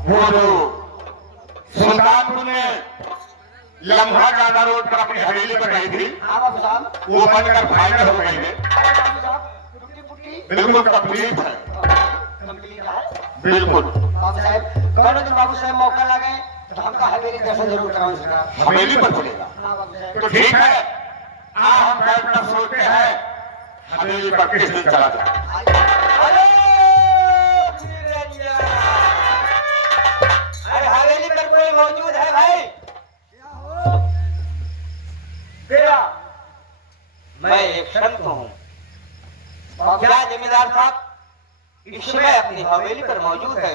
वो जो सुल्तानपुर में लम्हा गांधा रोड पर अपनी हवेली पर गई थी, हाँ बाबू साहब। वो बनकर फाइनल हो गई है। बाबू साहब, टुकड़ी फुटकी बिल्कुल कंप्लीट है। कंप्लीट है। बिल्कुल बाबू साहब, करो तो बाबू साहब मौका लगे तो हमका हवेली दर्शन जरूर कराऊं सरकार। हवेली पर चलेगा हाँ बाबू साहब। तो ठीक है। आज हम फैसला सोचते हैं हवेली पर किस दिन चला जाए। अरे निरंजन, अरे हवेली पर कोई मौजूद है भाई? तेरा मैं एक संत हूँ। क्या जमींदार साहब इस समय अपनी हवेली पर मौजूद है?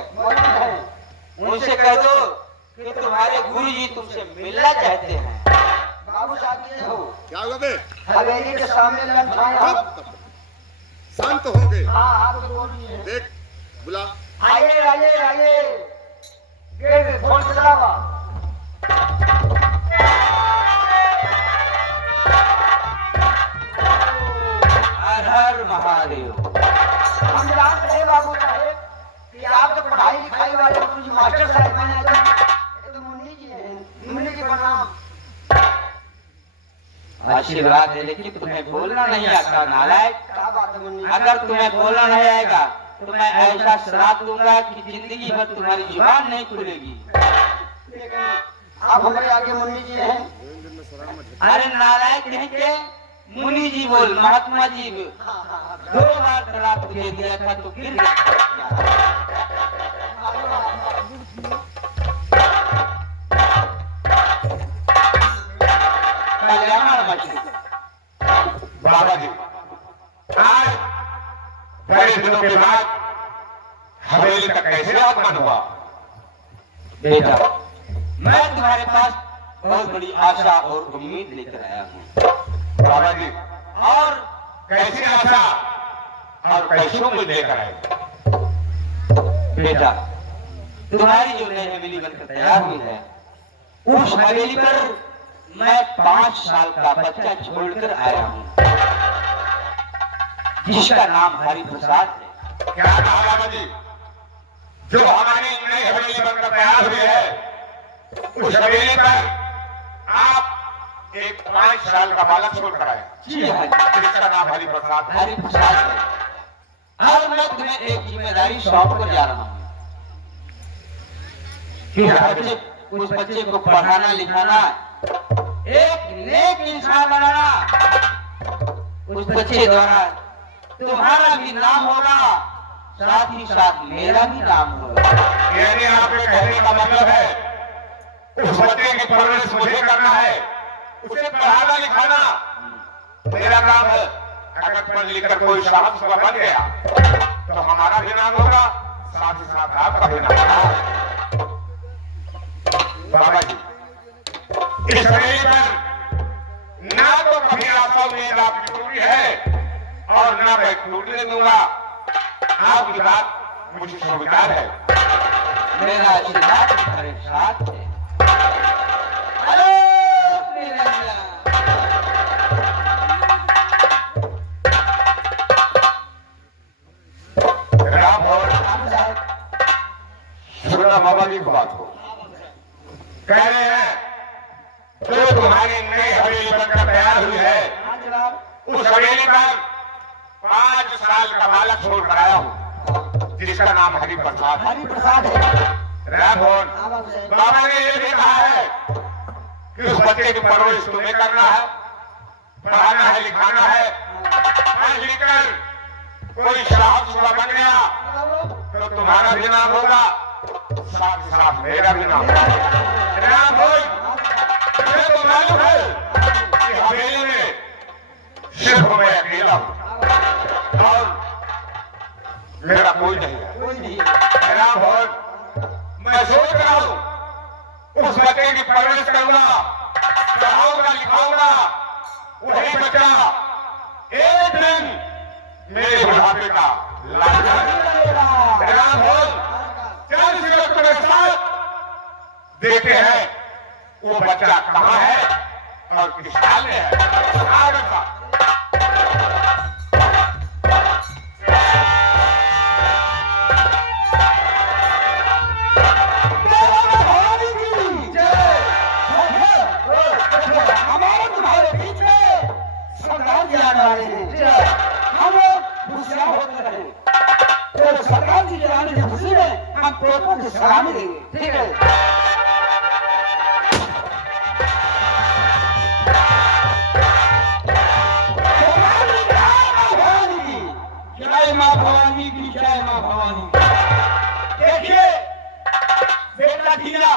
उनसे कह दो कि तुम्हारे गुरुजी तुमसे मिलना चाहते हैं। बाबू साहब ये हो क्या हुआ बे? हवेली के सामने लंठाना। शांत हो गए। हाँ आपके गुरुजी हैं। देख बुला। आइए आइए आइए, गेट खोल के लावा। हर हर महादेव। हम जानते हैं बाबू साहेब कि आप तो पढ़ाई लिखाई वाले गुरुजी मास्टर साहब हैं। ये तो मुन्नी जी हैं। मुन्नी जी प्रणाम। आशीर्वाद है, लेकिन तुम्हें बोलना नहीं आता नालायक। क्या बात है मुन्नी? अगर तुम्हें बोलना नहीं आएगा तो मैं ऐसा श्राप दूंगा कि जिंदगी भर तुम्हारी जुबान नहीं खुलेगी। आप हमारे आगे मुन्नी जी हैं। अरे नालायक नहीं के मुनि जी बोल, महात्मा जी बोल। 2 बार तलाक तुझे दिया था तो गिर गया। बाबा जी, आज बड़े दिनों के बाद हवेली का कैसे आगमन हुआ? बेटा, मैं तुम्हारे पास बहुत बड़ी आशा और उम्मीद लेकर आया हूँ। बाबा जी, और कैसी आशा और कैसी उम्मीद लेकर आए? बेटा, तुम्हारी जो नई हवेली बनकर तैयार हुई है, उस हवेली पर मैं 5 साल का बच्चा छोड़कर आया हूँ, जिसका नाम हरि प्रसाद है। क्या कहा बाबा जी? जो हमारी नई हवेली बनकर तैयार हुई है, उस हवेली पर आप एक 5 साल का बालक छोड़कर आए, जी हाँ, जिसका नाम हरि प्रसाद है। हरि प्रसाद है। और मैं तुम्हें एक जिम्मेदारी सौंप कर जा रहा हूँ कि उस बच्चे को पढ़ाना लिखाना, एक नेक इंसान बनाना। उस बच्चे द्वारा तुम्हारा भी नाम होगा, साथ ही साथ मेरा भी नाम होगा। यानी आपके कहने का मतलब है उस बच्चे की परवरिश मुझे करना है, उसे पढ़ाना लिखाना मेरा काम है। अगर पढ़ लिख कर कोई साहब सुबह बन गया तो हमारा भी नाम होगा, साथ ही साथ आपका भी नाम होगा। बाबा जी, इस हवेली पर ना तो कभी आशा उम्मीद आपकी टूटी है और ना मैं टूटने दूंगा। आपकी बात मुझे स्वीकार है। मेरा आशीर्वाद तुम्हारे साथ है। हेलो निरंजन। राम और सुना बाबा जी की बात को कह रहे हैं जो तुम्हारी नई हवेली बनकर तैयार हुई है, उस हवेली पर 5 साल का बालक छोड़कर आया हूँ, जिसका नाम हरि प्रसाद है। हरि प्रसाद है। रामभवन, बाबा ने ये भी कहा है कि उस बच्चे की परवरिश तुम्हें करना है, पढ़ाना है, लिखाना है। पढ़ लिखकर कोई साहब सुबह बन गया तो तुम्हारा भी नाम होगा, साथ साथ मेरा भी नाम होगा। रामभवन, तुम्हें तो मालूम है कि हवेली में सिर्फ मैं अकेला हूँ और मेरा कोई नहीं है। रामभवन, मैं सोच रहा हूँ उस बच्चे की परवरिश करूंगा, पढ़ाऊंगा, लिखाऊंगा। वही बच्चा एक दिन मेरे बुढ़ापे का लाभ रामभवन, चल सिर्फ मेरे साथ देखते हैं वो बच्चा कहाँ है और किस हाल में है। आगे का पोतों की सलामी देंगे। ठीक है। जय मां भवानी की, जय मां भवानी। देखिए बेटा धीरा,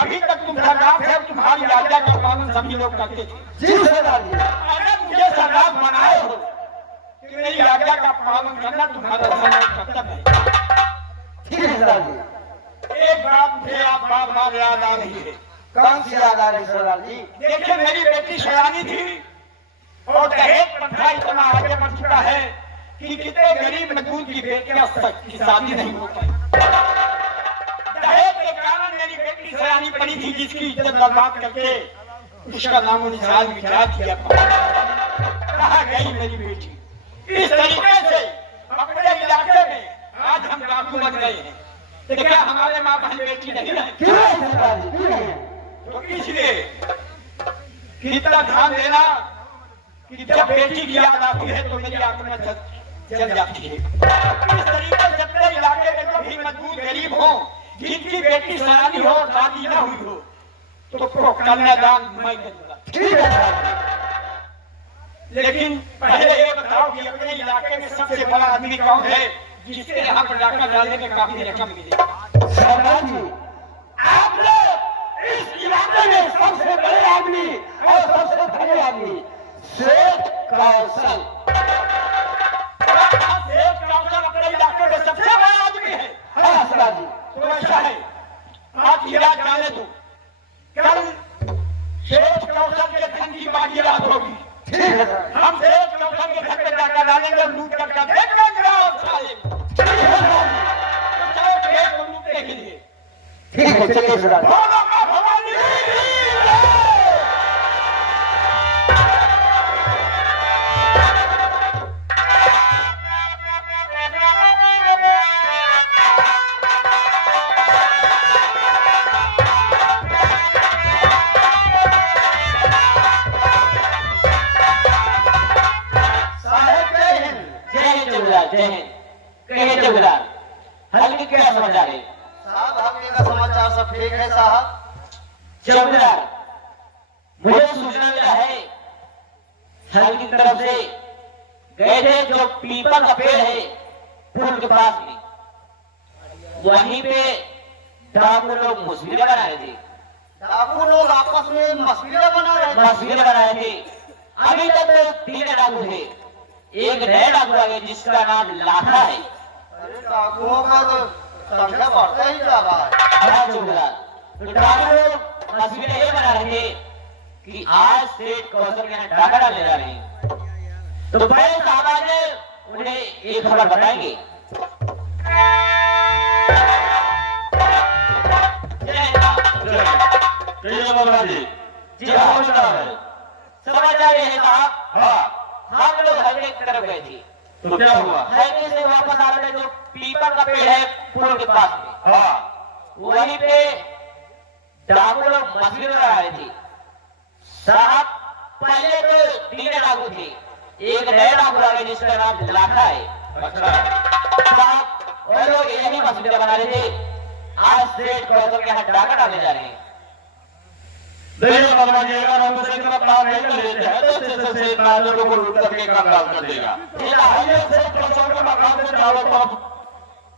अभी तक तुम सरदार थे, तुम्हारी आज्ञा का पालन सभी लोग करते थे। जी सरदार जी। अगर मुझे सरदार बनाए हो तो मेरी आज्ञा का पालन करना तुम्हारा धर्म और कर्तव्य है। ठीक है सरदार जी। एक बात मुझे आप बार बार याद आ रही है। कौन सी याद आ रही सरदार जी? देखिए मेरी बेटी सयानी थी और दहेज प्रथा इतना आगे बढ़ चुका है कि कितने गरीब मजदूर की बेटियां की शादी नहीं हो पाई। दहेज के कारण मेरी बेटी सयानी पड़ी थी, जिसकी इज्जत बर्बाद करके उसका नामो निशान मिटा दिया। कहाँ गई मेरी बेटी? इस तरीके से अपने इलाके में आज हम डाकू बन गए हैं। तो क्या हमारे माँ बहन बेटी नहीं है? क्यों है सरदार जी? क्यों है? तो इसलिए कितना ध्यान देना कि जब बेटी की याद आती है तो मेरी आत्मा जल जाती है। इस तरीके से अपने इलाके में जो भी मजदूर गरीब हो, जिनकी बेटी सयानी हो, शादी न हुई हो, तो कन्यादान मैं करूंगा। ठीक है सरदार लेकिन पहले ये बताओ कि अपने इलाके में सबसे बड़ा आदमी कौन है जिसके यहाँ पर डाका डालने में काफी रकम मिले? जी। सरदार जी आप लोग इस इलाके में सबसे बड़े आदमी और सबसे बड़े आदमी शेख कौशल। शेख कौशल अपने इलाके में सबसे बड़ा आदमी है। हाँ सरदार जी। तो ऐसा है, आप ये रात जाने दो, कल शेख कौशल के धन की बाकी रात होगी। ठीक है सर। हम शेख कौशल के घर पे डाका डालेंगे, लूट करके देखना गिराव साले। ठीक है सरदार जी। तो चलो शेख को लूटने के लिए। ठीक है चलिए सरदार जी। बोलो मां भवानी की जय। जय हिंद। कहिए जगदार, हल्के क्या समाचार है? साहब हल्के का समाचार सब ठीक है साहब। चौकीदार, मुझे सूचना मिला है हल की तरफ से गए थे जो पीपल का पेड़ है पुल के पास में, वहीं पे डाकू लोग मुस्लिम बना रहे थे। डाकू लोग आपस में मसले बना रहे थे। मस्जिद बना रहे थे। अभी तक 3 डाकू थे, एक नया डाकू आ गया जिसका नाम लाठा है। अरे डाकुओं का तो संख्या बढ़ता ही जा रहा है। हाँ चौकीदार, तो डाकू लोग मस्जिद ये बना रहे थे कि आज सेठ कौशल के यहाँ डाका डालने जा रहे हैं। तो भाई साहब आज उन्हें एक खबर बताएंगे। जी समाचार ये है साहब, हम लोग हल्के की तरफ गए थे। तो क्या हुआ? हल्के से वापस आ रहे थे, जो पीपल का पेड़ है पुल के पास में, वहीं पे डाकू लोग मस्जिद बना रहे थे। साहब पहले तो 3 डाकू थे, एक नया डाकू आ गया जिसका नाम लाखा है। अच्छा, साहब वो लोग यही मस्जिद बना रहे थे, आज सेठ कौशल के यहाँ डाका डालने जा रहे हैं। देखिए भगवान जी, अगर हम उसे गिरफ्तार नहीं कर लेते हैं तो से इतना लोगों को लूट करके कंगाल कर देगा। इसलिए सेठ कौशल के मकान में चारों तरफ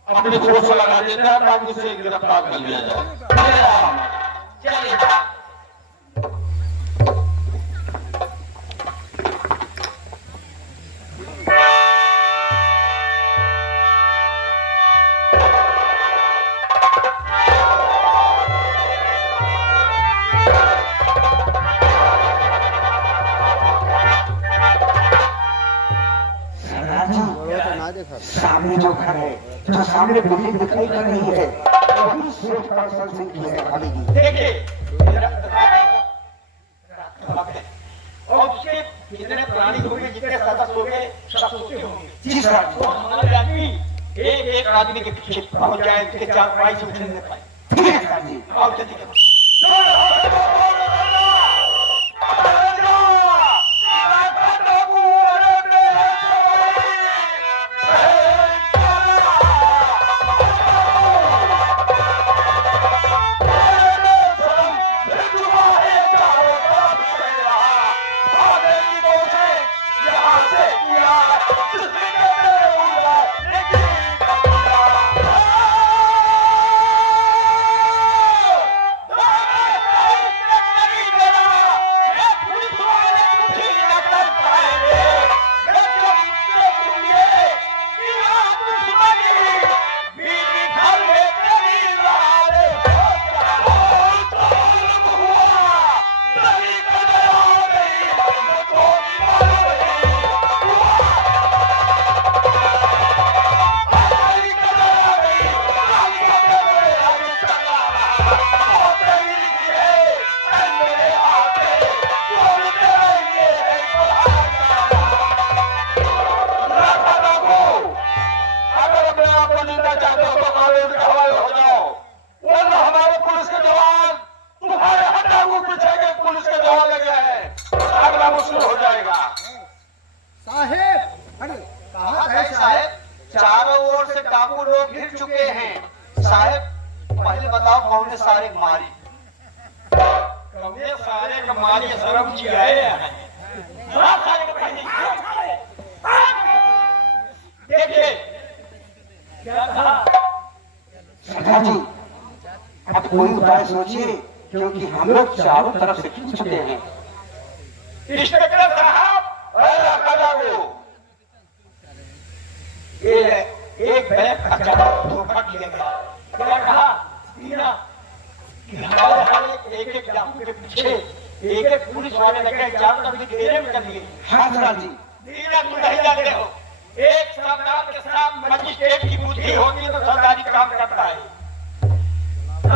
अपनी फोर्स लगा देते हैं ताकि उसे गिरफ्तार कर लिया जाए। चलिए साहब। सामने जो घर है, जो सामने बिल्डिंग दिखाई दे रही है, वही सेठ कौशल सिंह की है वाली की। देखिए और उसके कितने प्राणी होंगे, जितने सदस्य होंगे, सब सोचते होंगे। जी सर। तो हमारे आदमी एक आदमी के पीछे पहुंच जाए, उसके 4 पाई से उठने न पाए। ठीक है सर जी। आओ जल्दी करो। कौने सारे मारी कौने सारे कमाली सरम जी आए हैं बड़ा सारे को पहले देखिए क्या कहा सरदार जी अब कोई उपाय सोचिए क्योंकि हम लोग चारों तरफ से खींच चुके हैं। इंस्पेक्टर साहब ये एक बैग का चावल धोखा किया गया क्या कहा तीना कि हमारे हर एक एक डाकू के पीछे एक एक पुलिस वाले लगे जान तक घेरे में कर लिए हाँ सरदार जी। तीना तुम नहीं जानते हो एक सरदार के साथ मजिस्ट्रेट की बुद्धि होती है तो सरदारी काम करता है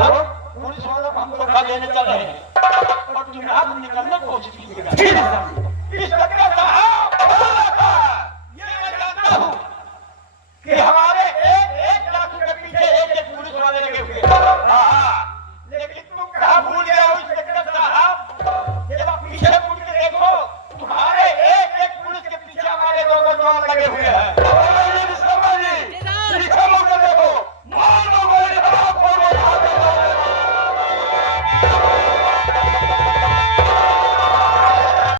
और पुलिस वालों को हम धोखा देने चल रहे हैं और चुनाव निकलने की कोशिश कीजिएगा ठीक है सरदार जी। इस